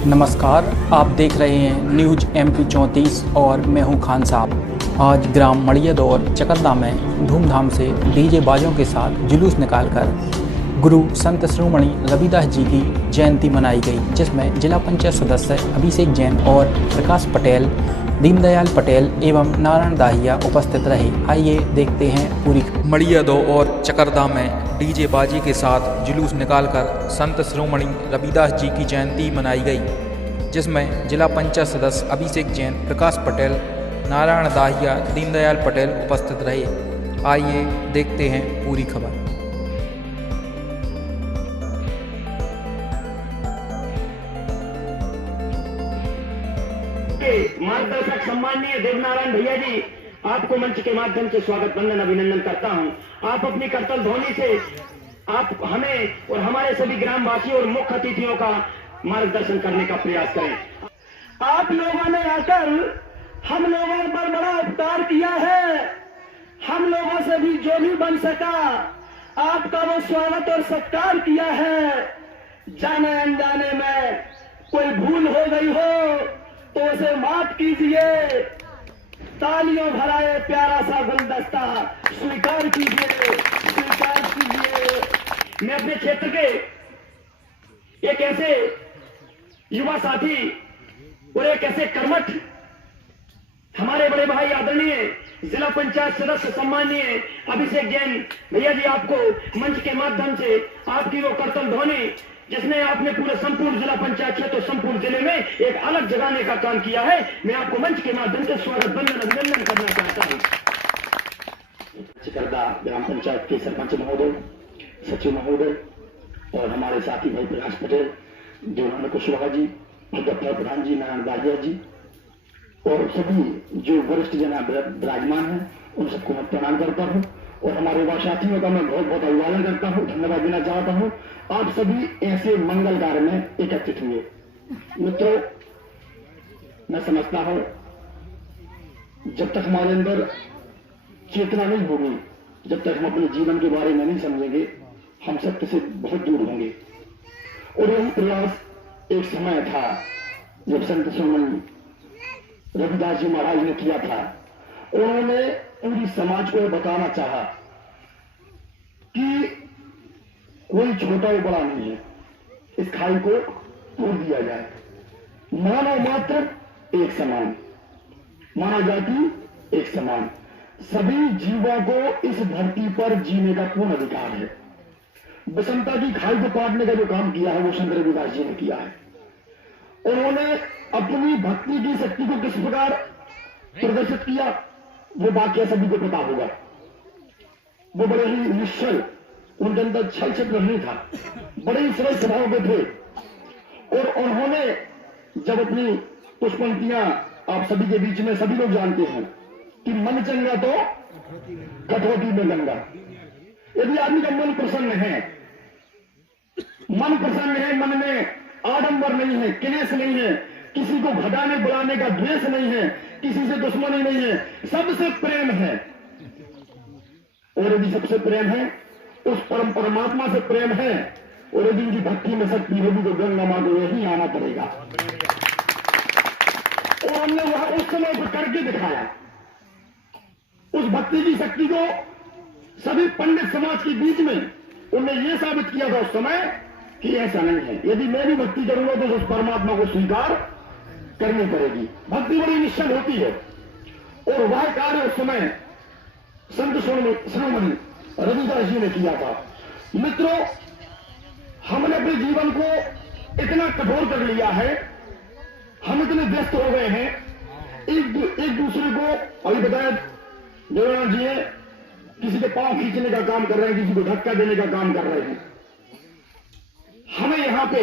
नमस्कार, आप देख रहे हैं न्यूज MP 34 और मैं हूं खान साहब। आज ग्राम मड़ियादौर चकरदा में धूमधाम से डीजे बाजों के साथ जुलूस निकालकर गुरु संत शिरोमणि रविदास जी की जयंती मनाई गई, जिसमें जिला पंचायत सदस्य अभिषेक जैन और प्रकाश पटेल, दीनदयाल पटेल एवं नारायण दाहिया उपस्थित रहे। आइए देखते हैं पूरी। मड़ियादौर और चकरदा में डीजे बाजी के साथ जुलूस निकालकर संत शिरोमणि रविदास जी की जयंती मनाई गई, जिसमें जिला पंचायत सदस्य अभिषेक जैन, प्रकाश पटेल, नारायण दाहिया, दीनदयाल पटेल उपस्थित रहे। आइए देखते हैं पूरी खबर। मार्गदर्शक सम्माननीय देवनारायण भैया जी, आपको मंच के माध्यम से स्वागत वंदन अभिनंदन करता हूं। आप अपनी करतल ध्वनि से आप हमें और हमारे सभी ग्रामवासियों और मुख्य अतिथियों का मार्गदर्शन करने का प्रयास करें। आप लोगों ने आकर हम लोगों पर बड़ा उपकार किया है। हम लोगों से भी जो भी बन सका आपका वो स्वागत और सत्कार किया है। जाने अनजाने में कोई भूल हो गई हो तो उसे माफ कीजिए। तालियों भराए प्यारा सा गुलदस्ता स्वीकार कीजिए, स्वीकार कीजिए। मैं अपने क्षेत्र के एक ऐसे युवा साथी और एक ऐसे कर्मठ हमारे बड़े भाई आदरणीय जिला पंचायत सदस्य सम्माननीय अभिषेक जैन भैया जी, आपको मंच के माध्यम से आपकी वो करतल ध्वनि जिसने आपने पूरे संपूर्ण जिला पंचायत क्षेत्र संपूर्ण जिले में एक अलग जगाने का काम किया है, मैं आपको मंच के माध्यम से स्वागत वंदन अभिनंदन करना चाहता हूं। चकरदा ग्राम पंचायत के सरपंच महोदय, सचिव महोदय और हमारे साथी भाई प्रकाश पटेल, देवानंद कुशवाहा जी, भगत प्रधान जी, नारायण दाहिया जी और सभी जो वरिष्ठ जन विराजमान हैं, उन सबको मैं प्रणाम करता हूं और हमारे युवा साथियों का मैं बहुत बहुत अभिवादन करता हूं, धन्यवाद देना चाहता हूं। आप सभी ऐसे मंगल कार्य में एकत्रित हुए। मित्रों, मैं समझता हूं जब तक हमारे अंदर चेतना नहीं होगी, जब तक हम अपने जीवन के बारे में नहीं समझेंगे, हम सत्य से बहुत दूर होंगे। और यही प्रयास एक समय था जब संत शिरोमणि रविदास जी महाराज ने किया था। उन्होंने पूरी समाज को बताना चाहा कि कोई छोटा और बड़ा नहीं है, इस खाई को तोड़ दिया जाए। मानव मात्र एक समान, मानव जाति एक समान, सभी जीवों को इस धरती पर जीने का पूर्ण अधिकार है। विषमता की खाई को काटने का जो काम किया है वो संत रविदास जी ने किया है। उन्होंने अपनी भक्ति की शक्ति को किस प्रकार प्रदर्शित किया वो वाक्य सभी को पता होगा। वो बड़े ही निश्चल, उनके अंदर छल छल नहीं था, बड़े ही सरल स्वभाव के थे। और उन्होंने जब अपनी कुछ पंक्तियां आप सभी के बीच में सभी लोग जानते हैं कि मन चंगा तो कटौती में गंगा। यदि आदमी का मन प्रसन्न है, मन प्रसन्न है, मन में आडंबर नहीं है, क्लेश नहीं है, किसी को घटाने बढ़ाने का द्वेष नहीं है, किसी से दुश्मनी नहीं है, सबसे प्रेम है। और यदि सबसे प्रेम है, उस परमात्मा से प्रेम है और यदि उनकी भक्ति में शक्ति होगी तो गंगा मां को यही आना पड़ेगा। और हमने वहां उस समय पर करके दिखाया। उस भक्ति की शक्ति को सभी पंडित समाज के बीच में उन्होंने ये साबित किया था उस समय कि ऐसा नहीं है। यदि मैं भी भक्ति करूंगा तो उस परमात्मा को स्वीकार करनी पड़ेगी। भक्ति बड़ी निश्चल होती है और वह कार्य उस समय संत शिरोमणि रविदास जी ने किया था। मित्रों, हमने अपने जीवन को इतना कठोर कर लिया है, हम इतने व्यस्त हो गए हैं, एक दूसरे को अभी बताया देवनारायण जी ने किसी के पांव खींचने का काम कर रहे हैं, किसी को धक्का देने का काम कर रहे हैं। हमें यहां पे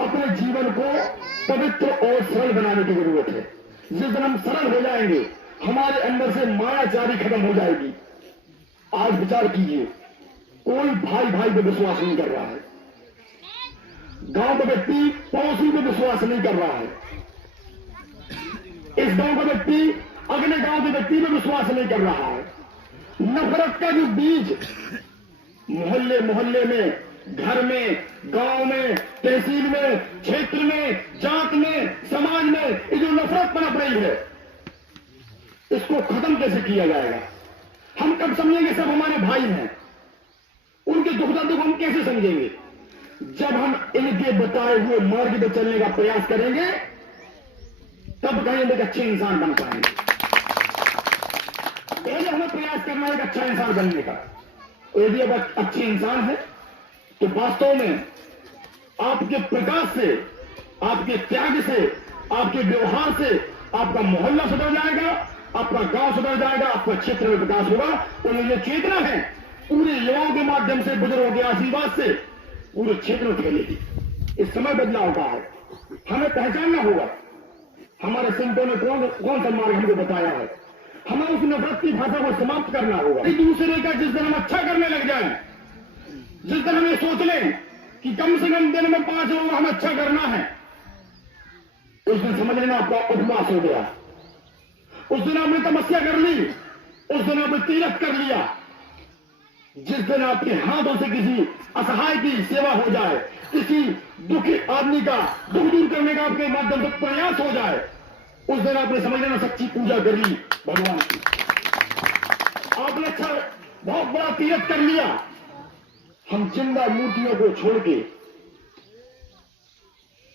अपने जीवन को पवित्र और सरल बनाने की जरूरत है। जिस दिन हम सरल हो जाएंगे, हमारे अंदर से मायाचारी खत्म हो जाएगी। आज विचार कीजिए, कोई भाई भाई पे विश्वास नहीं कर रहा है, गांव का व्यक्ति पड़ोसी पे विश्वास नहीं कर रहा है, इस गांव का व्यक्ति अगले गांव के व्यक्ति पे विश्वास नहीं कर रहा है। नफरत का जो बीज मोहल्ले मोहल्ले में घर में, गांव में, तहसील में, क्षेत्र में, जात में, समाज में ये जो नफरत पनप रही है, इसको खत्म कैसे किया जाएगा? हम कब समझेंगे सब हमारे भाई हैं? उनके दुख दर्द को हम कैसे समझेंगे? जब हम इनके बताए हुए मार्ग पर चलने का प्रयास करेंगे, तब कहीं एक अच्छे इंसान बन पाएंगे। पहले हमें प्रयास करना है एक अच्छा इंसान बनने का। यदि आप अच्छे इंसान है तो वास्तव में आपके प्रकाश से, आपके त्याग से, आपके व्यवहार से आपका मोहल्ला सुधर जाएगा, आपका गांव सुधर जाएगा, आपका क्षेत्र में विकास होगा। और ये चेतना है पूरे युवाओं के माध्यम से, बुजुर्गों के आशीर्वाद से पूरे क्षेत्र में फैलेगी। इस समय बदलाव का है, हमें पहचानना होगा हमारे संतों ने कौन सा मार्ग हमको बताया है। हमें उस नफरत की भाषा को समाप्त करना होगा। एक दूसरे का जिस दिन हम अच्छा करने लग जाए, जिस दिन हम ये सोच लें कि कम से कम दिन में 5 लोग हमें अच्छा करना है, उस दिन समझ लेना आपका उपवास हो गया। उस दिन आपने तपस्या कर ली, उस दिन आपने तीर्थ कर लिया। जिस दिन आपके हाथों से किसी असहाय की सेवा हो जाए, किसी दुखी आदमी का दुख दूर करने का आपके माध्यम से प्रयास हो जाए, उस दिन आपने समझ लेना सच्ची पूजा कर ली भगवान की। आपने अच्छा बहुत बड़ा तीर्थ कर लिया। हम जिंदा मूर्तियों को छोड़ के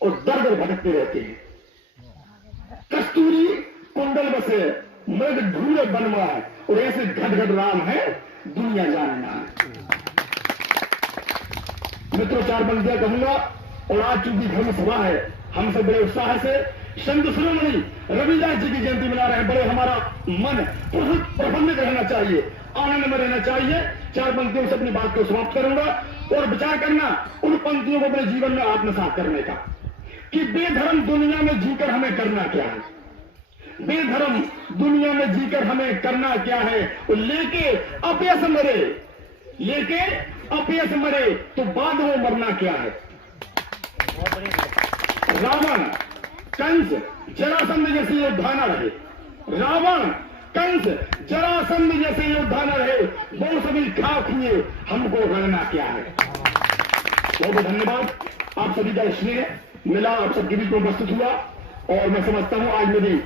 और दर दर भटकते रहते हैं। कस्तूरी कुंडल बसे मृग ढूंढे बनवा है, और ऐसे घट घट राम है दुनिया जानना है। मित्रों, 4 पंक्तियां कहूंगा। और आज चूंकि धर्म सभा है, हम सब बड़े उत्साह से संत शिरोमणि रविदास जी की जयंती मना रहे हैं। बड़े हमारा मन प्रफुल्लित रहना चाहिए, आनंद में रहना चाहिए। 4 पंक्तियों से अपनी बात को समाप्त करूंगा और विचार करना उन पंक्तियों को अपने जीवन में आत्मसात करने का कि बेधर्म दुनिया में जीकर हमें करना क्या है। बेधर्म दुनिया में जीकर हमें करना क्या है। और लेके अपयश मरे, लेके अपयश मरे तो बाद में मरना क्या है। रावण कंस जरासंध जैसे योद्धा न रहे, रावण कंस जरासंध जैसे योद्धा न रहे, वो सभी खाक हुए, हमको गणना क्या है। बहुत बहुत धन्यवाद। आप सभी का स्नेह मिला, आप सबके बीच में उपस्थित हुआ। और मैं समझता हूं आज मेरी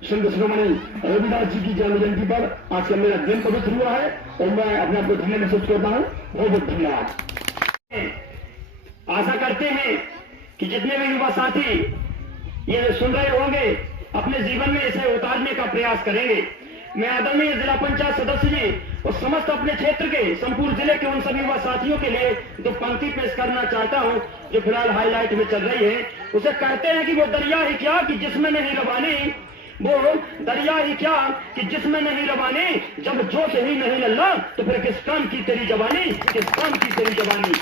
संत शिरोमणि रविदास जी की जन्म जयंती पर आज का मेरा दिन पवित्र हुआ है और मैं अपने आप को धन्य महसूस करता हूं। बहुत बहुत धन्यवाद। आशा करते हैं कि जितने भी युवा साथी ये सुन रहे होंगे अपने जीवन में इसे उतारने का प्रयास करेंगे। मैं आदरणीय जिला पंचायत सदस्य जी और समस्त अपने क्षेत्र के संपूर्ण जिले के उन सभी युवा साथियों के लिए 2 पंक्ति पेश करना चाहता हूं जो फिलहाल हाईलाइट में चल रही है। उसे कहते हैं कि वो दरिया ही क्या कि जिसमें नहीं रवानी, वो दरिया ही क्या कि जिसमें नहीं रवानी, जब जोश ही नहीं लल्ला तो फिर किस काम की तेरी जवानी, किस काम की तेरी जवानी।